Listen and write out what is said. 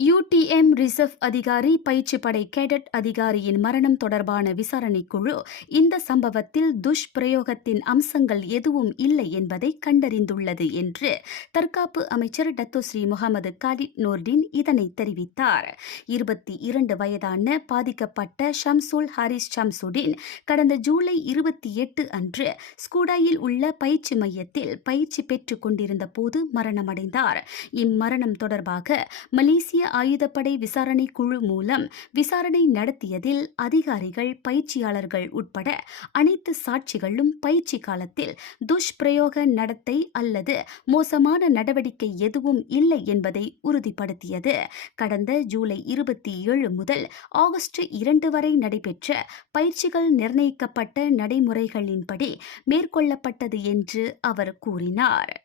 UTM reserve அதிகாரி பயிற்சி படை கேடட் அதிகாரியின் மரணம் தொடர்பான விசாரணைக்குழு இந்த சம்பவத்தில் துஷ்பிரயோகத்தின் அம்சங்கள் எதுவும் இல்லை என்பதை கண்டறிந்துள்ளது என்று தற்காப்பு அமைச்சர் டத்துஸ்ரீ முகமது காலிட் நோர்டின் இதனை தெரிவித்தார். இருபத்தி இரண்டு வயதான பாதிக்கப்பட்ட ஷம்சுல் ஹாரிஸ் ஷம்சுடின் கடந்த ஜூலை இருபத்தி எட்டு அன்று ஸ்கூடாயில் உள்ள பயிற்சி மையத்தில் பயிற்சி பெற்றுக் கொண்டிருந்த போது மரணமடைந்தார். இம்மரணம் தொடர்பாக மலேசிய ஆயுதப்படை விசாரணை குழு மூலம் விசாரணை நடத்தியதில் அதிகாரிகள் பயிற்சியாளர்கள் உட்பட அனைத்து சாட்சிகளும் பயிற்சி காலத்தில் துஷ்பிரயோக நடத்தை அல்லது மோசமான நடவடிக்கை எதுவும் இல்லை என்பதை உறுதிப்படுத்தியது. கடந்த ஜூலை இருபத்தி ஏழு முதல் ஆகஸ்ட் இரண்டு வரை நடைபெற்ற பயிற்சிகள் நிர்ணயிக்கப்பட்ட நடைமுறைகளின்படி மேற்கொள்ளப்பட்டது என்று அவர் கூறினார்.